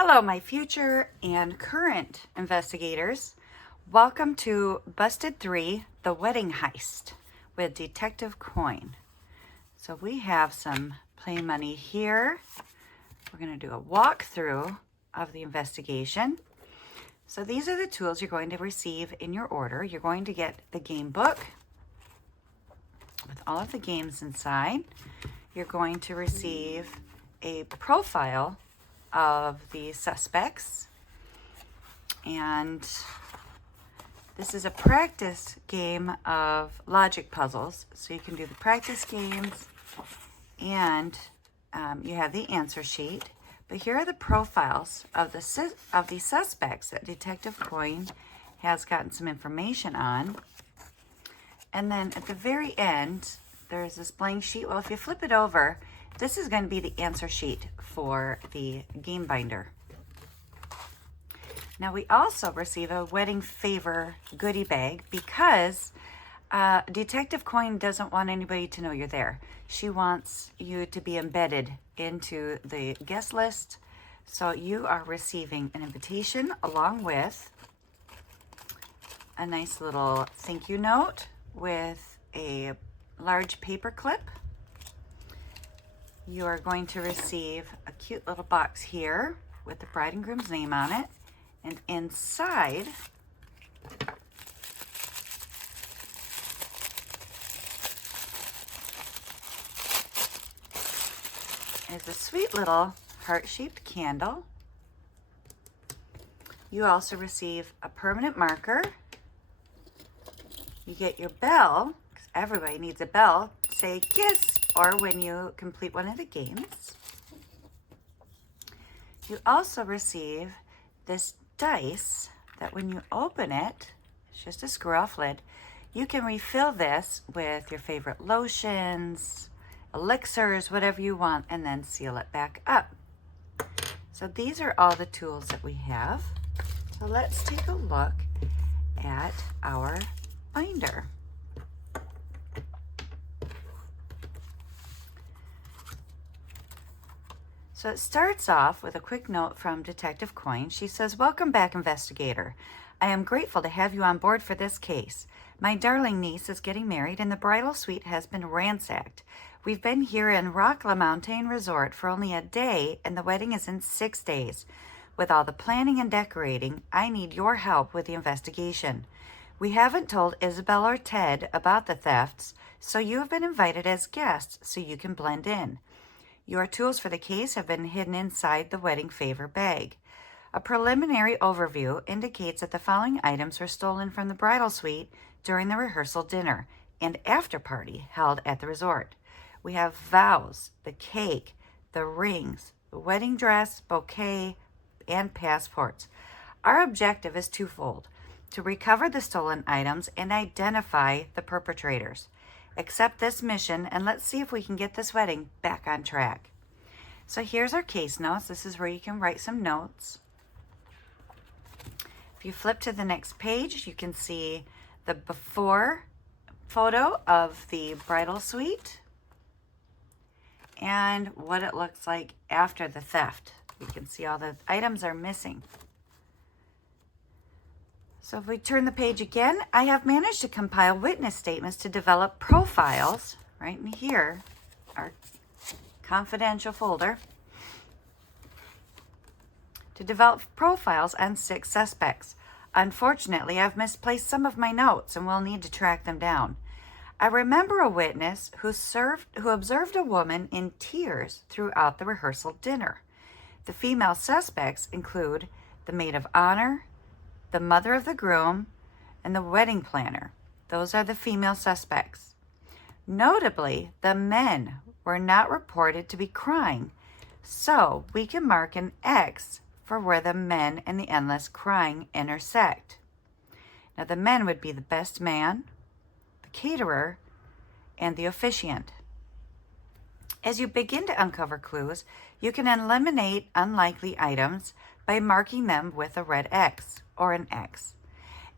Hello, my future and current investigators. Welcome to Busted 3, The Wedding Heist with Detective Coin. So we have some play money here. We're going to do a walkthrough of the investigation. So these are the tools you're going to receive in your order. You're going to get the game book with all of the games inside. You're going to receive a profile of the suspects, and this is a practice game of logic puzzles, so you can do the practice games, and you have the answer sheet. But here are the profiles of the suspects that Detective Coin has gotten some information on. And then at the very end, there's this blank sheet. Well, if you flip it over, this is going to be the answer sheet for the game binder. Now we also receive a wedding favor goodie bag because Detective Coin doesn't want anybody to know you're there. She wants you to be embedded into the guest list. So you are receiving an invitation along with a nice little thank you note with a large paper clip. You are going to receive a cute little box here with the bride and groom's name on it. And inside is a sweet little heart-shaped candle. You also receive a permanent marker. You get your bell, because everybody needs a bell, say kiss, or when you complete one of the games. You also receive this dice that when you open it, it's just a screw-off lid, you can refill this with your favorite lotions, elixirs, whatever you want, and then seal it back up. So these are all the tools that we have. So let's take a look at our binder. So it starts off with a quick note from Detective Coin. She says, "Welcome back, investigator. I am grateful to have you on board for this case. My darling niece is getting married and the bridal suite has been ransacked. We've been here in Rock La Montagne Resort for only a day and the wedding is in 6 days. With all the planning and decorating, I need your help with the investigation. We haven't told Isabel or Ted about the thefts, so you have been invited as guests so you can blend in. Your tools for the case have been hidden inside the wedding favor bag. A preliminary overview indicates that the following items were stolen from the bridal suite during the rehearsal dinner and after party held at the resort. We have vows, the cake, the rings, the wedding dress, bouquet, and passports. Our objective is twofold: to recover the stolen items and identify the perpetrators. Accept this mission and let's see if we can get this wedding back on track." So here's our case notes. This is where you can write some notes. If you flip to the next page, you can see the before photo of the bridal suite and what it looks like after the theft. You can see all the items are missing. So if we turn the page again, I have managed to compile witness statements to develop profiles, right in here, our confidential folder, to develop profiles on 6 suspects. Unfortunately, I've misplaced some of my notes and will need to track them down. I remember a witness who observed a woman in tears throughout the rehearsal dinner. The female suspects include the maid of honor, the mother of the groom, and the wedding planner. Those are the female suspects. Notably, the men were not reported to be crying, so we can mark an X for where the men and the endless crying intersect. Now, the men would be the best man, the caterer, and the officiant. As you begin to uncover clues, you can eliminate unlikely items by marking them with a red X or an X.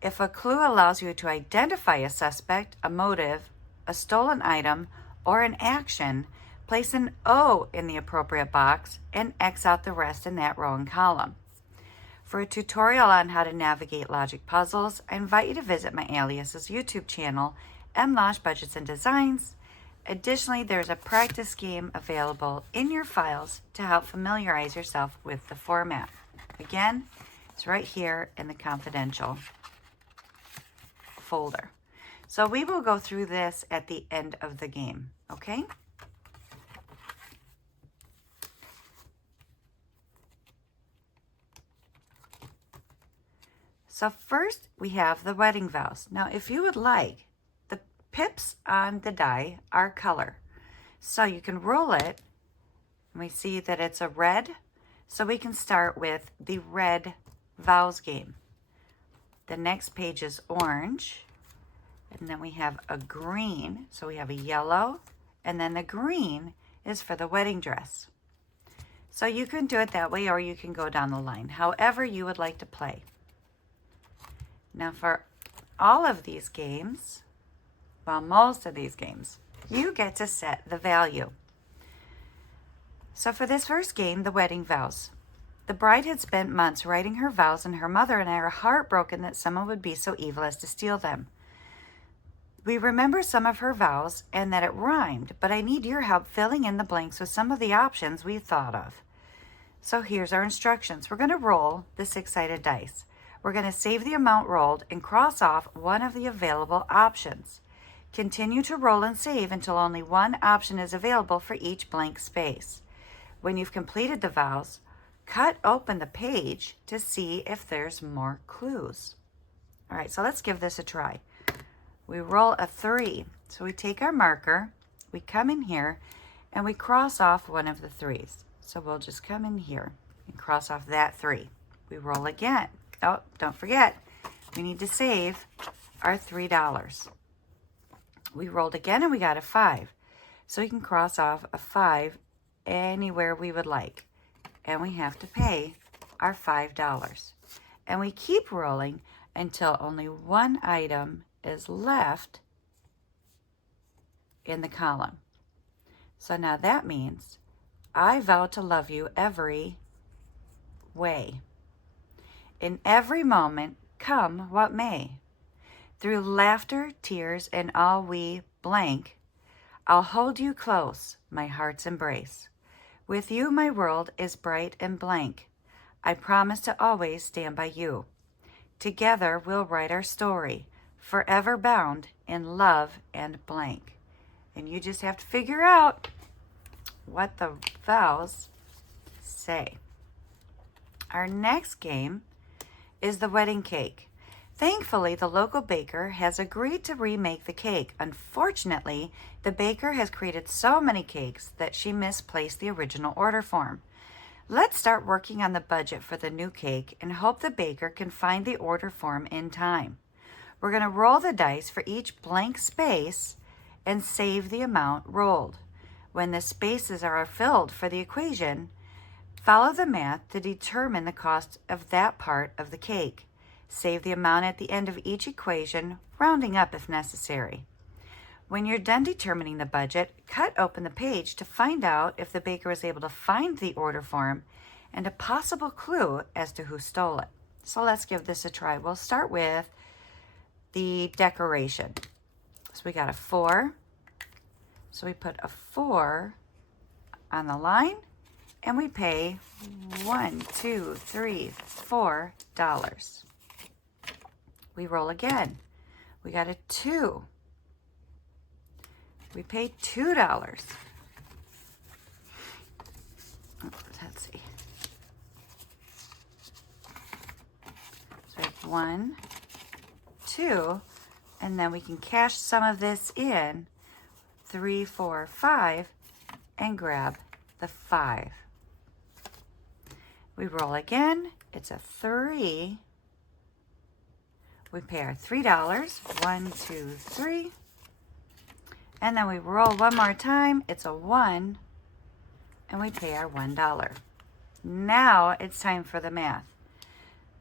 If a clue allows you to identify a suspect, a motive, a stolen item, or an action, place an O in the appropriate box, and X out the rest in that row and column. For a tutorial on how to navigate logic puzzles, I invite you to visit my alias's YouTube channel, M Loche Budgets and Designs. Additionally, there's a practice game available in your files to help familiarize yourself with the format. Again, it's right here in the confidential folder. So we will go through this at the end of the game, okay? So first we have the wedding vows. Now, if you would like, the pips on the die are color. So you can roll it, and we see that it's a red. So we can start with the red vows game. The next page is orange. And then we have a green, so we have a yellow, and then the green is for the wedding dress. So you can do it that way, or you can go down the line, however you would like to play. Now for all of these games, well, most of these games, you get to set the value. So for this first game, the wedding vows. The bride had spent months writing her vows, and her mother and I are heartbroken that someone would be so evil as to steal them. We remember some of her vows and that it rhymed, but I need your help filling in the blanks with some of the options we've thought of. So here's our instructions. We're going to roll the 6-sided dice. We're going to save the amount rolled and cross off one of the available options. Continue to roll and save until only one option is available for each blank space. When you've completed the vows, cut open the page to see if there's more clues. All right, so let's give this a try. We roll a 3. So we take our marker, we come in here, and we cross off one of the 3s. So we'll just come in here and cross off that 3. We roll again. Oh, don't forget, we need to save our $3. We rolled again and we got a 5. So we can cross off a 5 anywhere we would like. And we have to pay our $5. And we keep rolling until only one item is left in the column. So now that means I vow to love you every way. In every moment, come what may. Through laughter, tears, and all we blank, I'll hold you close, my heart's embrace. With you my world is bright and blank. I promise to always stand by you. Together we'll write our story, forever bound in love and blank. And you just have to figure out what the vows say. Our next game is the wedding cake. Thankfully, the local baker has agreed to remake the cake. Unfortunately, the baker has created so many cakes that she misplaced the original order form. Let's start working on the budget for the new cake and hope the baker can find the order form in time. We're going to roll the dice for each blank space and save the amount rolled. When the spaces are filled for the equation, follow the math to determine the cost of that part of the cake. Save the amount at the end of each equation, rounding up if necessary. When you're done determining the budget, cut open the page to find out if the baker was able to find the order form and a possible clue as to who stole it. So let's give this a try. We'll start with the decoration. So we got a 4. So we put a 4 on the line and we pay $1, $2, $3, $4. We roll again. We got a 2. We pay $2. Let's see. So we have 1, 2, and then we can cash some of this in, 3, 4, 5, and grab the 5. We roll again. It's a 3. We pay our $3. 1, 2, 3. And then we roll one more time. It's a 1. And we pay our $1. Now it's time for the math.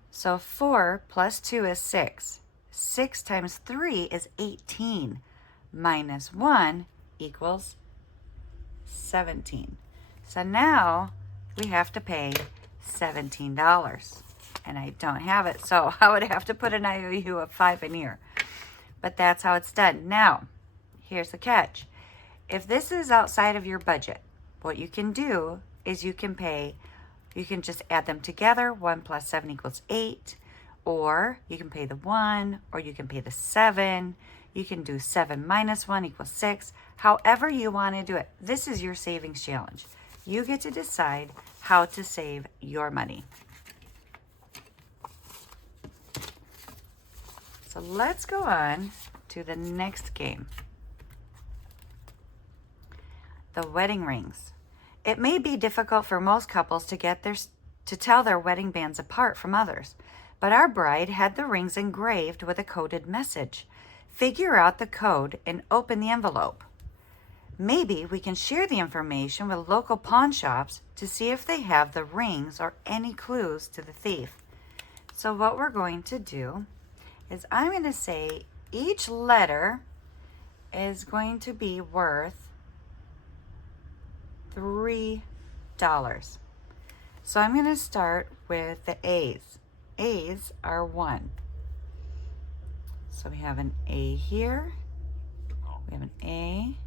So 4 plus 2 is 6. 6 times 3 is 18. Minus 1 equals 17. So now we have to pay $17. And I don't have it, so I would have to put an IOU of 5 in here. But that's how it's done. Now, here's the catch. If this is outside of your budget, what you can do is you can just add them together. 1 plus 7 equals 8. Or you can pay the 1, or you can pay the 7. You can do 7 minus 1 equals 6. However you want to do it. This is your savings challenge. You get to decide how to save your money. So let's go on to the next game. The wedding rings. It may be difficult for most couples to tell their wedding bands apart from others, but our bride had the rings engraved with a coded message. Figure out the code and open the envelope. Maybe we can share the information with local pawn shops to see if they have the rings or any clues to the thief. So what we're going to do is I'm going to say each letter is going to be worth $3. So I'm going to start with the A's. A's are 1. So we have an A here. We have an A.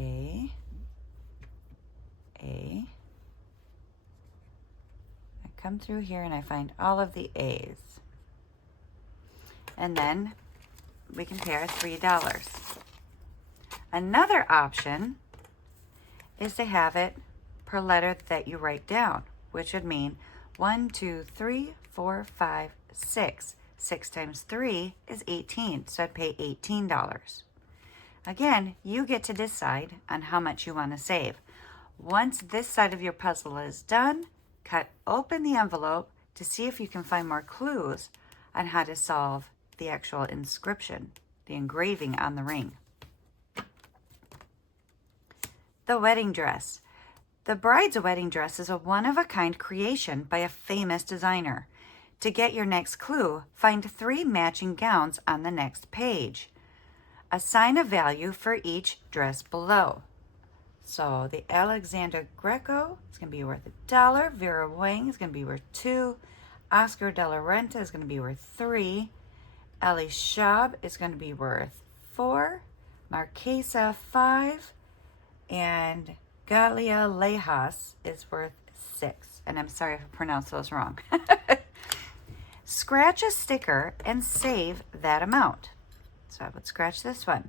I come through here and I find all of the A's. And then we can pay our $3. Another option is to have it per letter that you write down, which would mean 1, 2, 3, 4, 5, 6. 6 times 3 is 18, so I'd pay $18. Again, you get to decide on how much you want to save. Once this side of your puzzle is done, cut open the envelope to see if you can find more clues on how to solve the actual inscription, the engraving on the ring. The wedding dress. The bride's wedding dress is a one-of-a-kind creation by a famous designer. To get your next clue, find 3 matching gowns on the next page. Assign a value for each dress below. So the Alexandra Greco is going to be worth $1. Vera Wang is going to be worth $2. Oscar de la Renta is going to be worth $3. Ellie Schaub is going to be worth $4. Marquesa $5. And Galia Lejas is worth $6. And I'm sorry if I pronounced those wrong. Scratch a sticker and save that amount. So I would scratch this one.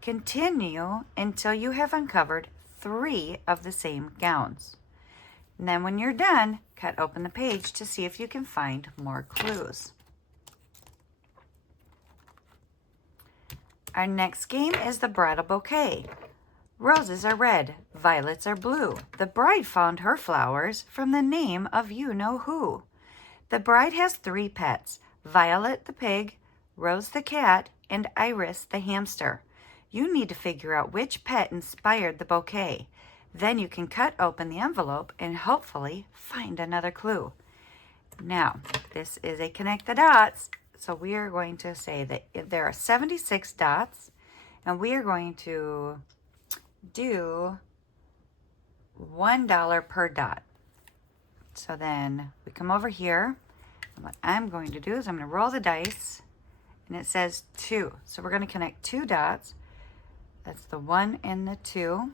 Continue until you have uncovered 3 of the same gowns. And then when you're done, cut open the page to see if you can find more clues. Our next game is the bridal bouquet. Roses are red, violets are blue. The bride found her flowers from the name of you-know-who. The bride has 3 pets, Violet the pig, Rose the cat, and Iris the hamster. You need to figure out which pet inspired the bouquet. Then you can cut open the envelope and hopefully find another clue. Now, this is a connect the dots, so we are going to say that there are 76 dots, and we are going to do $1 per dot. So then we come over here, and what I'm going to do is I'm going to roll the dice, and it says 2. So we're going to connect 2 dots. That's the 1 and the 2.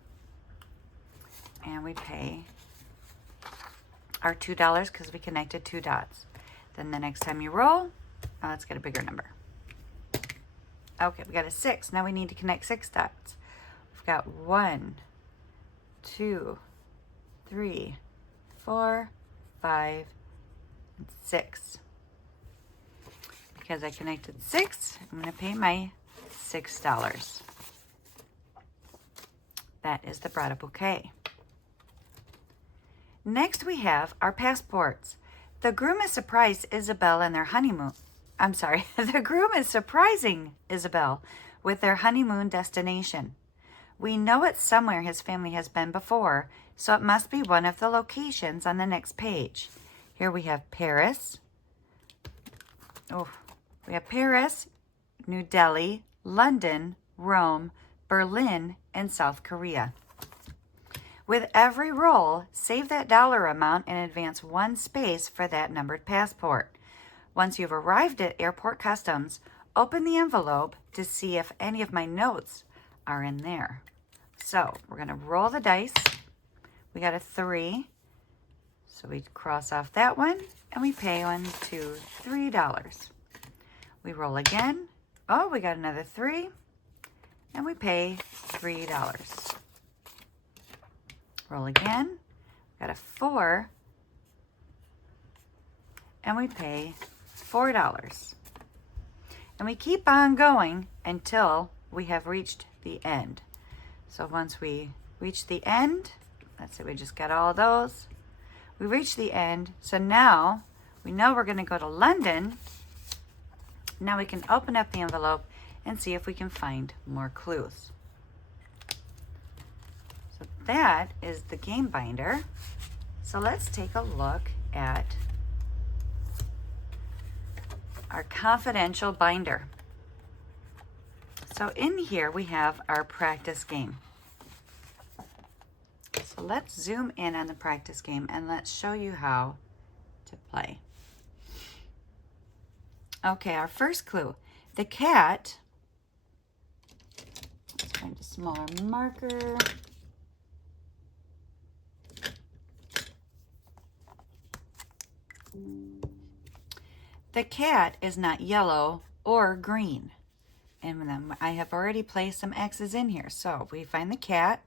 And we pay our $2 because we connected 2 dots. Then the next time you roll, let's get a bigger number. Okay, we got a 6. Now we need to connect 6 dots. We've got 1, 2, 3, 4, 5, and 6. Because I connected 6, I'm going to pay my $6. That is the bridal bouquet. Next we have our passports. The groom is surprised Isabel and their honeymoon. I'm sorry, the groom is surprising Isabel with their honeymoon destination. We know it's somewhere his family has been before, so it must be one of the locations on the next page. Here we have Paris. We have Paris, New Delhi, London, Rome, Berlin, and South Korea. With every roll, save that dollar amount and advance 1 space for that numbered passport. Once you've arrived at airport customs, open the envelope to see if any of my notes are in there. So we're going to roll the dice. We got a 3. So we cross off that one and we pay $1, $2, $3. We roll again. Oh, we got another 3 and we pay $3. Roll again. Got a 4 and we pay $4. And we keep on going until we have reached the end. So once we reach the end, let's say we just got all those. We reach the end. So now we know we're going to go to London. Now we can open up the envelope and see if we can find more clues. So that is the game binder. So let's take a look at our confidential binder. So in here we have our practice game. So let's zoom in on the practice game and let's show you how to play. Okay, our first clue. The cat, let's find a smaller marker. The cat is not yellow or green. And then I have already placed some X's in here. So we find the cat,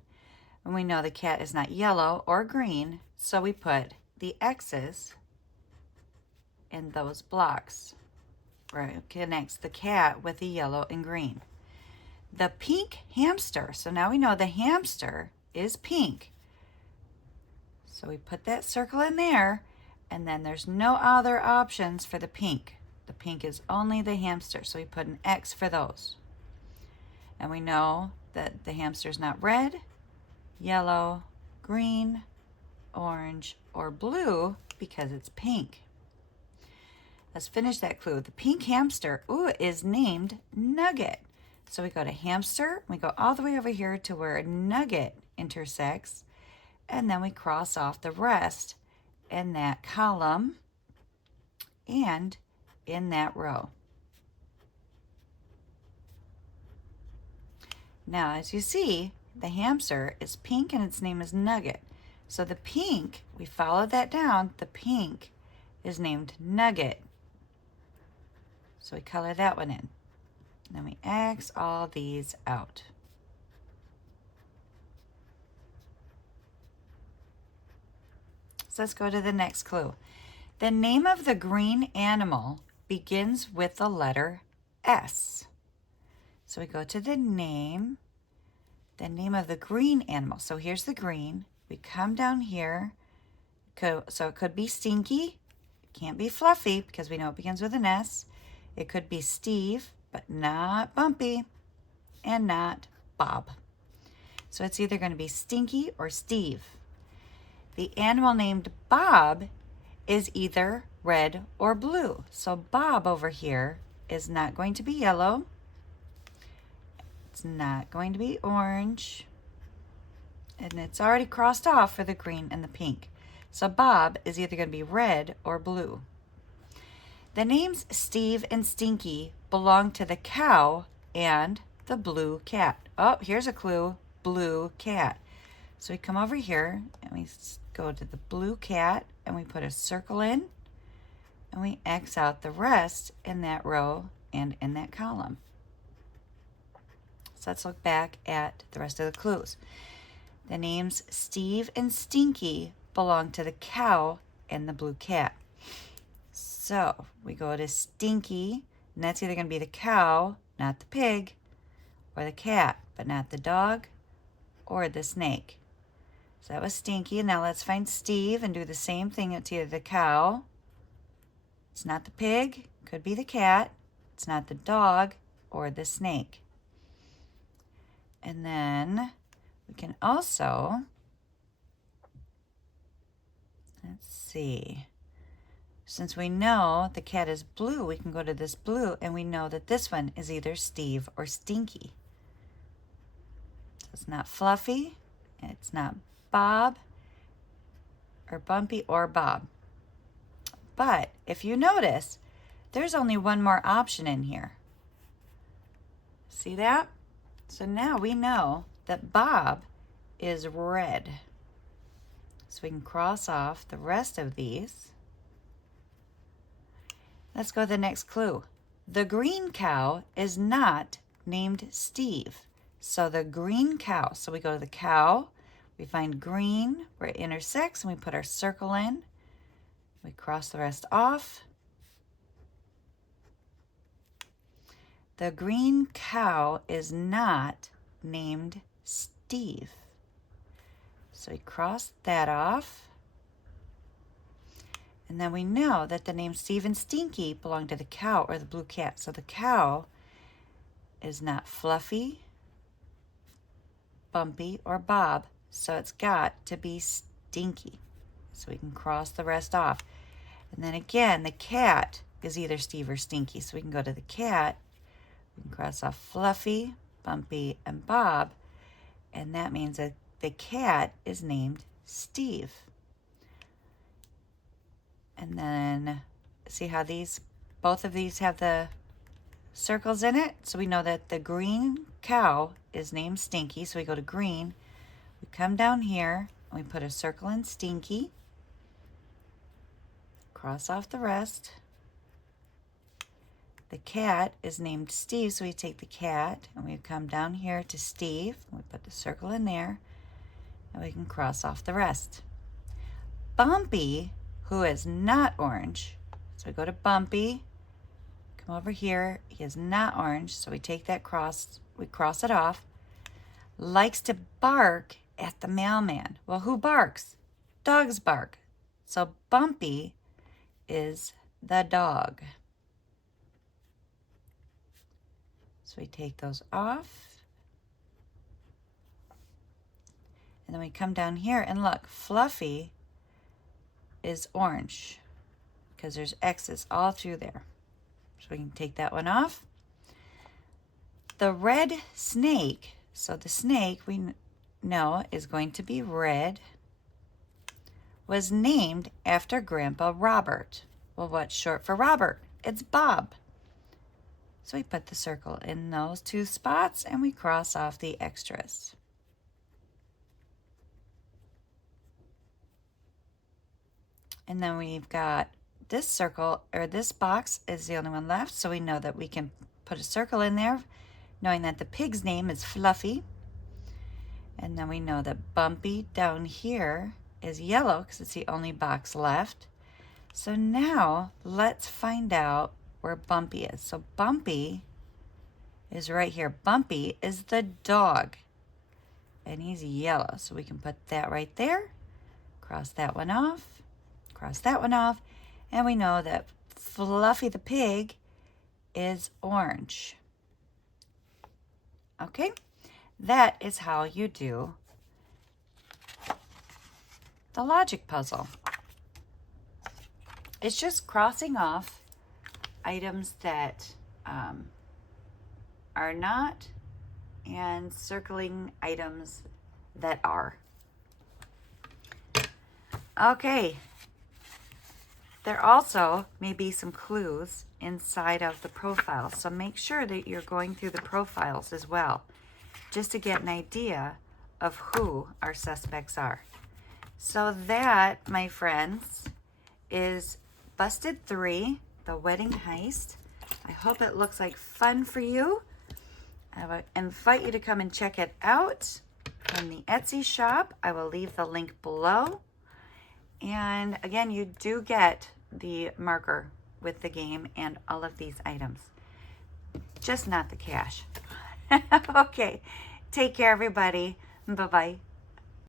and we know the cat is not yellow or green, so we put the X's in those blocks. Right, connects the cat with the yellow and green. The pink hamster, so now we know the hamster is pink. So we put that circle in there, and then there's no other options for the pink. The pink is only the hamster, so we put an X for those. And we know that the hamster is not red, yellow, green, orange, or blue because it's pink. Let's finish that clue. The pink hamster, is named Nugget. So we go to hamster, we go all the way over here to where Nugget intersects, and then we cross off the rest in that column and in that row. Now, as you see, the hamster is pink and its name is Nugget. So the pink, we follow that down, the pink is named Nugget. So we color that one in. Then we X all these out. So let's go to the next clue. The name of the green animal begins with the letter S. So we go to the name of the green animal. So here's the green. We come down here. So it could be Stinky. It can't be Fluffy because we know it begins with an S. It could be Steve, but not Bumpy, and not Bob. So it's either going to be Stinky or Steve. The animal named Bob is either red or blue. So Bob over here is not going to be yellow. It's not going to be orange. And it's already crossed off for the green and the pink. So Bob is either going to be red or blue. The names Steve and Stinky belong to the cow and the blue cat. Oh, here's a clue, blue cat. So we come over here and we go to the blue cat and we put a circle in and we X out the rest in that row and in that column. So let's look back at the rest of the clues. The names Steve and Stinky belong to the cow and the blue cat. So we go to Stinky, and that's either going to be the cow, not the pig, or the cat, but not the dog or the snake. So that was Stinky. Now let's find Steve and do the same thing. It's either the cow, it's not the pig, could be the cat, it's not the dog or the snake. And then we can also, let's see, since we know the cat is blue, we can go to this blue and we know that this one is either Steve or Stinky. So it's not Fluffy, it's not Bob or Bumpy or Bob. But if you notice, there's only one more option in here. See that? So now we know that Bob is red. So we can cross off the rest of these. Let's go to the next clue. The green cow is not named Steve. So the green cow, so we go to the cow, we find green where it intersects, and we put our circle in. We cross the rest off. The green cow is not named Steve. So we cross that off. And then we know that the names Steve and Stinky belong to the cow or the blue cat. So the cow is not Fluffy, Bumpy, or Bob. So it's got to be Stinky. So we can cross the rest off. And then again, the cat is either Steve or Stinky. So we can go to the cat. We can cross off Fluffy, Bumpy, and Bob. And that means that the cat is named Steve. And then see how both of these have the circles in it? So we know that the green cow is named Stinky. So we go to green. We come down here and we put a circle in Stinky. Cross off the rest. The cat is named Steve, so we take the cat and we come down here to Steve. We put the circle in there and we can cross off the rest. Bumpy, who is not orange, so we go to Bumpy, come over here, he is not orange, so we take that cross, we cross it off, likes to bark at the mailman. Well, who barks? Dogs bark. So Bumpy is the dog. So we take those off. And then we come down here and look, Fluffy is orange because there's X's all through there. So we can take that one off. The red snake, so the snake we know is going to be red, was named after Grandpa Robert. Well, what's short for Robert? It's Bob. So we put the circle in those two spots and we cross off the extras. And then we've got this circle, or this box is the only one left, so we know that we can put a circle in there, knowing that the pig's name is Fluffy. And then we know that Bumpy down here is yellow because it's the only box left. So now let's find out where Bumpy is. So Bumpy is right here. Bumpy is the dog, and he's yellow, so we can put that right there. Cross that one off. Cross that one off, and we know that Fluffy the pig is orange. Okay, that is how you do the logic puzzle. It's just crossing off items that are not and circling items that are. Okay. There also may be some clues inside of the profile, so make sure that you're going through the profiles as well, just to get an idea of who our suspects are. So that, my friends, is Busted 3, the wedding heist. I hope it looks like fun for you. I would invite you to come and check it out on the Etsy shop. I will leave the link below. And again, you do get the marker with the game and all of these items, just not the cash. Okay, take care, everybody. Bye-bye.